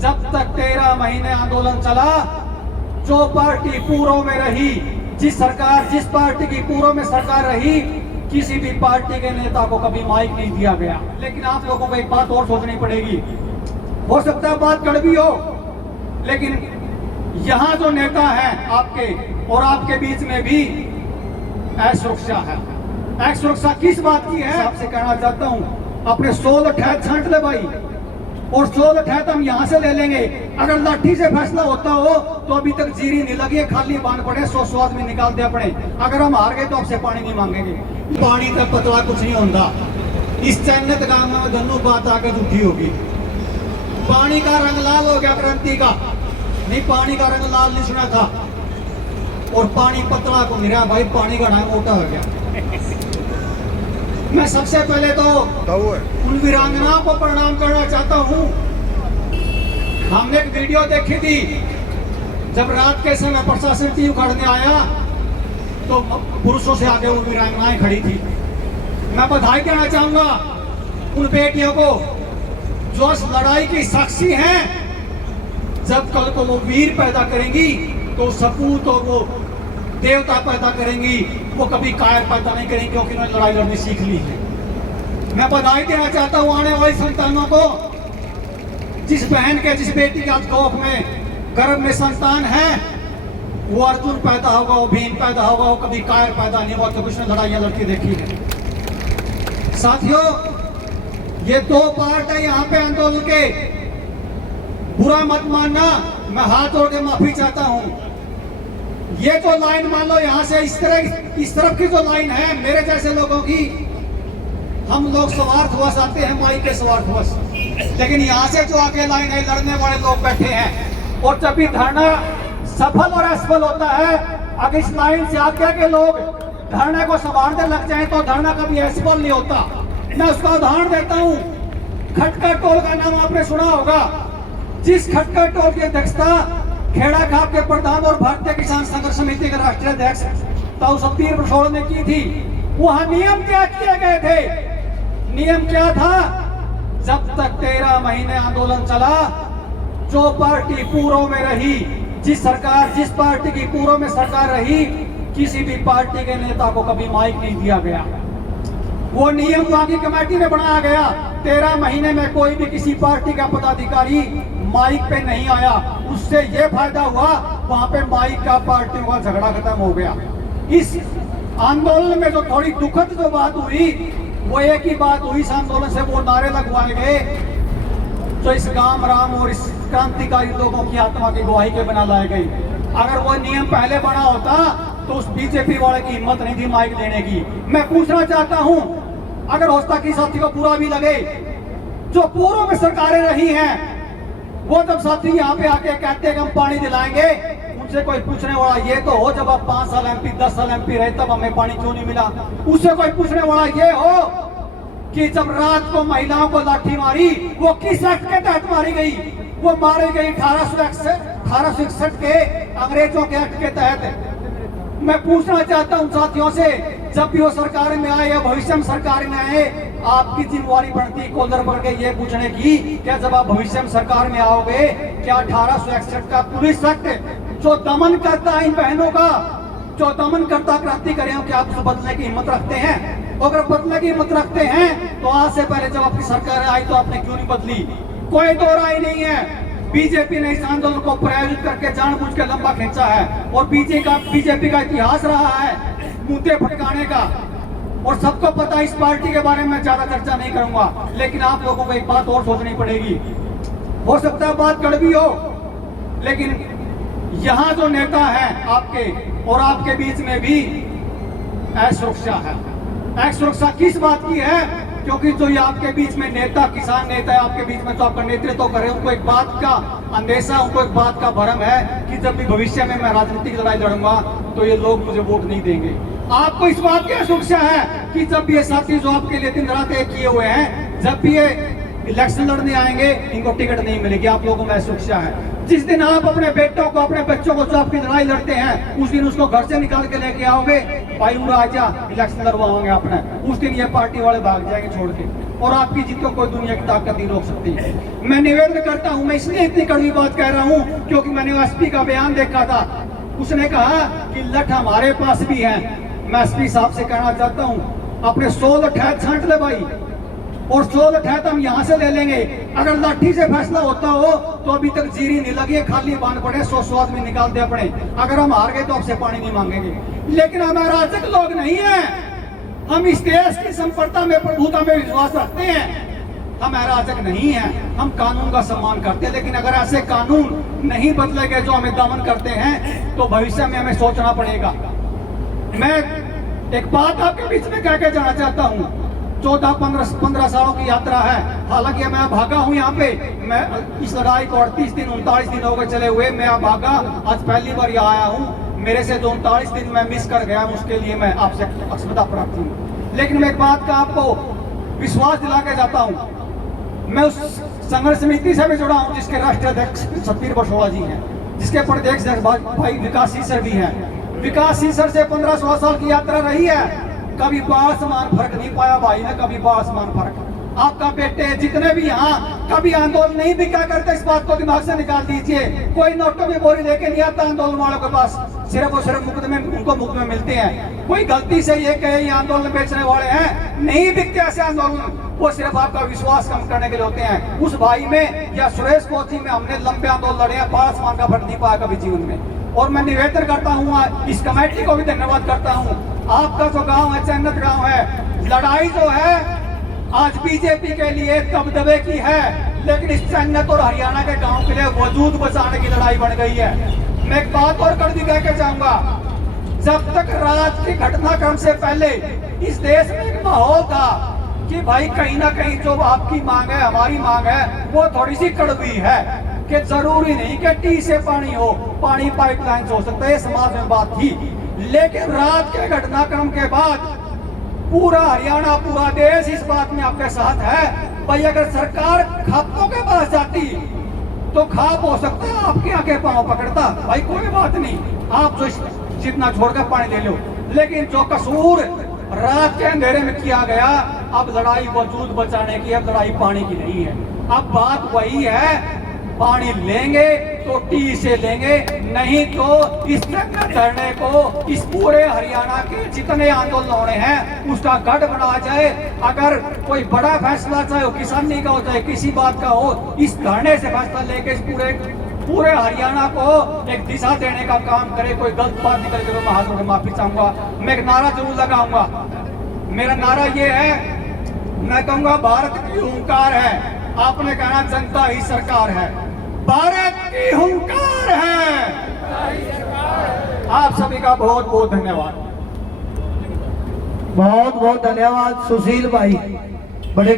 जब तक 13 महीने आंदोलन चला, जो पार्टी पूर्व में रही, जिस पार्टी की पूर्व में सरकार रही, किसी भी पार्टी के नेता को कभी माइक नहीं दिया गया। लेकिन आप लोगों को एक बात और सोचनी पड़ेगी, हो सकता है बात कड़वी हो, लेकिन यहाँ जो नेता है आपके और आपके बीच में भी असुरक्षा है। असुरक्षा किस बात की है? आपसे कहना चाहता हूँ, अपने 16 ठहर छांट ले भाई, और 16 ठहर हम यहाँ से ले लेंगे। अगर लाठी से फैसला होता हो तो अभी तक जीरी नहीं लगी है, खाली बांध पड़े, 100 आदमी निकाल दिया पड़े। अगर हम हार गए तो आपसे पानी नहीं मांगेंगे। पानी तक पतला कुछ नहीं होता। इस चैनत गांव में दोनों बात आगे झूठी होगी। पानी का रंग लाल हो गया क्रांति का, नहीं पानी का रंग लाल नहीं सुना था। और पानी पतला को नहीं रहा भाई, पानी का रंग मोटा हो गया। मैं सबसे पहले तो उन वीरांगनाओं को प्रणाम करना चाहता हूँ। हमने एक वीडियो देखी थी, जब रात के समय प्रशासन टीम उखाड़ने आया तो पुरुषों से आगे वो वीरांगनाएं खड़ी थी। मैं बधाई देना चाहूंगा उन बेटियों को जो इस लड़ाई की साक्षी हैं। जब कल को वो वीर पैदा करेंगी तो सपूत और वो देवता पैदा करेंगी, वो कभी कायर पैदा नहीं करेंगे, क्योंकि उन्होंने लड़ाई लड़नी सीख ली है। मैं बधाई देना चाहता हूँ आने वाली संतानों को, जिस बहन के, जिस बेटी के आज गोद में, गर्भ में संतान है, वो अर्जुन पैदा होगा, वो भीम पैदा होगा, वो कभी कायर पैदा नहीं हुआ, तो उसने लड़ाइयाँ लड़की देखी है। साथियों, ये 2 पार्ट है यहाँ पे आंदोलन के, बुरा मत मानना, मैं हाथ जोड़ के माफी चाहता हूँ। ये जो लाइन मान लो यहाँ से इस तरफ की जो लाइन है मेरे जैसे लोगों की, हम लोग स्वार्थवश आते हैं, माई के स्वार्थवश, लेकिन यहाँ से जो आगे लाइन है लड़ने वाले लोग बैठे हैं। और जब भी धरना सफल और असफल होता है, अगर इस लाइन से आगे के लोग धरने को संभालने लग जाए तो धरना कभी असफल नहीं होता। मैं उसका उदाहरण देता हूँ। खटका टोल का नाम आपने सुना होगा। जिस खटका टोल की अध्यक्षता खेड़ा खाप के प्रधान और भारतीय किसान संघर्ष समिति के राष्ट्रीय अध्यक्ष ताऊ सतबीर बसोड़ ने की थी, वहां नियम क्या किए गए थे? नियम क्या था? जब तक 13 महीने आंदोलन चला, जो पार्टी पूर्व में रही, जिस पार्टी की पूर्व में सरकार रही, किसी भी पार्टी के नेता को कभी माइक नहीं दिया गया। वो नियम वहां की कमेटी में बनाया गया। 13 महीने में कोई भी किसी पार्टी का पदाधिकारी माइक पे नहीं आया। उससे ये फायदा हुआ, वहां पे माइक का पार्टियों का झगड़ा खत्म हो गया। इस आंदोलन में जो थोड़ी दुखद जो बात हुई, वो एक ही बात हुई, इस आंदोलन से वो नारे लगवाए गए जो इस गांव राम और इस क्रांतिकारी लोगों की आत्मा की गवाही के बना लाए गए। अगर वो नियम पहले बना होता तो उस बीजेपी वाले की हिम्मत नहीं थी माइक देने की। मैं पूछना चाहता हूं, अगर होता कि साथी को बुरा भी लगे, जो पूर्व में सरकारें रही हैं, वो जब साथी यहाँ पे आके कहते हैं कि हम पानी दिलाएंगे, उनसे कोई पूछने वाला ये तो हो, जब आप 5 साल MP 10 साल MP रहे तब हमें पानी क्यों नहीं मिला? उससे कोई पूछने वाला ये हो कि जब रात को महिलाओं को लाठी मारी, वो किस एक्ट के तहत मारी गई? वो मारी गई 1861 के अंग्रेजों के एक्ट के तहत। मैं पूछना चाहता हूं साथियों से, जब भी वो सरकार में आए या भविष्य में सरकार में आए, आपकी जिम्मेवारी बनती कॉलर पकड़ के ये पूछने की, क्या जब आप भविष्य में सरकार में आओगे, क्या 1861 का पुलिस एक्ट जो दमन करता है इन बहनों का, जो दमन करता क्रांतिकारियों, क्या आप उसे बदलने की हिम्मत रखते हैं? अगर बदलने की हिम्मत रखते हैं तो आज से पहले जब आपकी सरकार आई तो आपने क्यों नहीं बदली? कोई दो राय नहीं है। बीजेपी ने इस आंदोलन को प्रायोजित करके जानबूझ के लंबा खींचा है, और बीजेपी का इतिहास रहा है मुद्दे भटकाने का, और सबको पता। इस पार्टी के बारे में ज्यादा चर्चा नहीं करूंगा, लेकिन आप लोगों को एक बात और सोचनी पड़ेगी। हो सकता है बात कड़वी हो, लेकिन यहाँ जो नेता है आपके और आपके बीच में भी असुरक्षा है। असुरक्षा किस बात की है? क्योंकि जो ये आपके बीच में नेता, किसान नेता है आपके बीच में, जो आपका नेतृत्व करे, उनको एक बात का अंदेशा, उनको एक बात का भरम है कि जब भी भविष्य में मैं राजनीतिक लड़ाई लड़ूंगा तो ये लोग मुझे वोट नहीं देंगे। आपको इस बात की असुरक्षा है कि जब भी ये साथी जो आपके लिए दिन रात एक किए हुए हैं, जब भी ये इलेक्शन लड़ने आएंगे, इनको टिकट नहीं मिलेगी। आप लोगों में सुरक्षा है। जिस दिन आप अपने बेटों को, अपने बच्चों को, जो आपकी लड़ाई लड़ते हैं, उस दिन उसको घर से निकाल के लेके आओगे, भाई उम्र आजा इलेक्शन लड़वाओगे अपने, उस दिन ये पार्टी वाले भाग जाएंगे छोड़ के, और आपकी जीत को कोई दुनिया की ताकत नहीं रोक सकती। मैं निवेदन करता हूं, मैं इसलिए इतनी कड़वी बात कह रहा हूं क्योंकि मैंने एसपी का बयान देखा था। उसने कहा कि लठ हमारे पास भी है। मैं एसपी साहब से कहना चाहता हूं, अपने 100 लठ छांट ले भाई, और 100 लठ हम यहाँ से ले लेंगे। अगर लाठी से फैसला होता हो तो अभी तक जीरी नहीं लगी है, खाली बांध पड़े, 100 आदमी निकाल दे अपने। अगर हम हार गए तो आपसे पानी नहीं मांगेंगे। लेकिन हम अराजक लोग नहीं है, हम इस देश की संप्रभुता में, प्रभुता में विश्वास रखते हैं। हम अराजक नहीं हैं, हम कानून का सम्मान करते हैं। लेकिन अगर ऐसे कानून नहीं बदलेंगे जो हमें दमन करते हैं, तो भविष्य में हमें सोचना पड़ेगा। मैं एक बात आपके बीच में कह के जाना चाहता हूँ। 14-15 सालों की यात्रा है, हालांकि मैं भागा हूँ यहाँ पे। मैं इस लड़ाई को 38 दिन 39 दिन हो गए चले हुए, मैं भागा, आज पहली बार यहाँ आया हूँ। मेरे से जो 39 दिन मैं मिस कर गया, उसके लिए मैं आपसे क्षमता प्रार्थी हूँ। लेकिन मैं एक बात का आपको विश्वास दिला के जाता हूँ, मैं उस संघर्ष समिति से भी जुड़ा हूँ जिसके राष्ट्रीय अध्यक्ष सतबीर बसोड़ा जी हैं, जिसके प्रदेश भाई विकास सीसर भी हैं। विकास सीसर से 15-16 साल की यात्रा रही है, कभी बासमान फर्क नहीं पाया भाई ने, कभी बासमान फर्क। आपका बेटे जितने भी यहाँ कभी आंदोलन नहीं भी क्या करते, इस बात को दिमाग से निकाल दीजिए। कोई नोटों में बोरी लेके नहीं आता आंदोलन वालों के पास, सिर्फ और सिर्फ मुफ्त में उनको मुफ्त में मिलते हैं। कोई गलती से ये कहे ये आंदोलन बेचने वाले हैं, नहीं बिकते ऐसे आंदोलन, वो सिर्फ आपका विश्वास कम करने के लिए होते हैं। उस भाई में या सुरेश कोची में हमने लंबे आंदोलन लड़े हैं, बासमान का फर्क नहीं पाया कभी जीवन में। और मैं निवेदन करता हूँ, इस कमेटी को भी धन्यवाद करता हूँ। आपका जो गांव है, चन्नत गांव है, लड़ाई जो है आज बीजेपी के लिए दबदबे की है, लेकिन इस चन्नत और हरियाणा के गांव के लिए वजूद बचाने की लड़ाई बन गई है। मैं एक बात और कड़वी कह के जाऊंगा, जब तक रात की घटनाक्रम से पहले इस देश में एक माहौल था कि भाई कहीं ना कहीं जो आपकी मांग है, हमारी मांग है, वो थोड़ी सी कड़वी है कि जरूरी नहीं कि टी से पानी हो, पानी पाइपलाइन से हो सकता है, समाज में बात थी। लेकिन रात के घटनाक्रम के बाद पूरा हरियाणा, पूरा देश इस बात में आपके साथ है। भाई अगर सरकार खापों के पास जाती तो खाप हो सकता है आपके आगे पांव पकड़ता, भाई कोई बात नहीं, आप जो जितना छोड़कर पानी ले लो। लेकिन जो कसूर रात के अंधेरे में किया गया, अब लड़ाई वजूद बचाने की, अब लड़ाई पानी की नहीं है। अब बात वही है, पानी लेंगे तो टी से लेंगे, नहीं तो इस धरने को, इस पूरे हरियाणा के जितने आंदोलन होने हैं उसका गढ़ बना जाए। अगर कोई बड़ा फैसला, चाहे वो किसानी का हो, चाहे किसी बात का हो, इस धरने से फैसला लेके इस पूरे हरियाणा को एक दिशा देने का काम करे। कोई गलत बात निकल के तो मैं हाथ जोड़ माफी चाहूंगा। मैं एक नारा जरूर लगाऊंगा, मेरा नारा ये है, मैं कहूंगा भारत की हुंकार है, आपने कहना जनता ही सरकार है। भारत की हुंकार है। आप सभी का बहुत बहुत धन्यवाद। बहुत बहुत धन्यवाद सुशील भाई, बड़े